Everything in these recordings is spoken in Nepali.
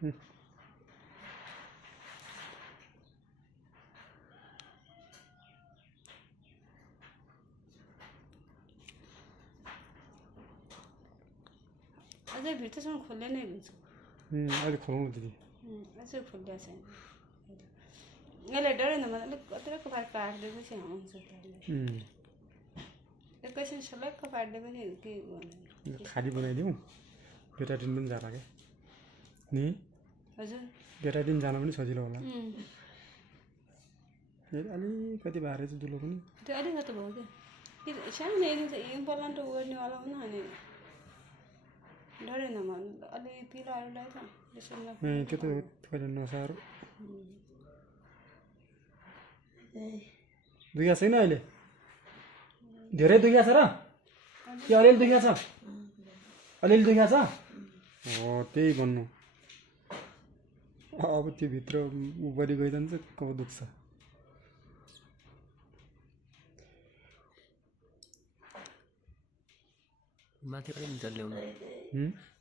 अझै भित्रसम्म खोल्ले नै हुन्छ अहिले खोलाउनु दिदी अझै खोल्ल्या छैन यसलाई डढेन भने अलिक कतिको पार काटिदिएपछि आउँछ एकैछिन सलक्क पारिदिएपछि के गर्नु खाली बनाइदिउँ बेटाडिन पनि जाला क्या नि हजुर बेटाडिन जान पनि सजिलो होला अलिकति भारे चाहिँ दुलो पनि त्यो अलिकति भयो क्या सानो इम्पोर्टेन्ट गर्नेवाला हुन अनि डढेन भने अलि पिलाहरूलाई त त्यो त कहिले नसाह्रो दुख्या छैन अहिले धेरै दुख्या छ र कि अलिअलि दुख्या छ अलिअलि दुख्या छ हो त्यही भन्नु अब त्यो भित्र उपरि गइजान्छ कब दुख्छ माथिबाट निचल ल्याउनु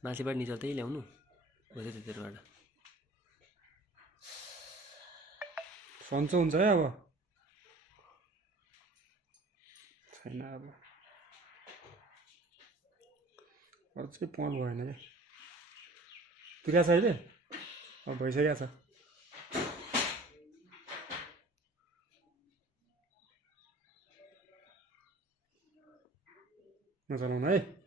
माथिबाट निचल त्यही ल्याउनु हो त्यतिबाट सन्चो हुन्छ है अब छैन अब अझै पहल भएन क्या दुख्या छ अहिले अब भइसकेको छ नचलाउनु है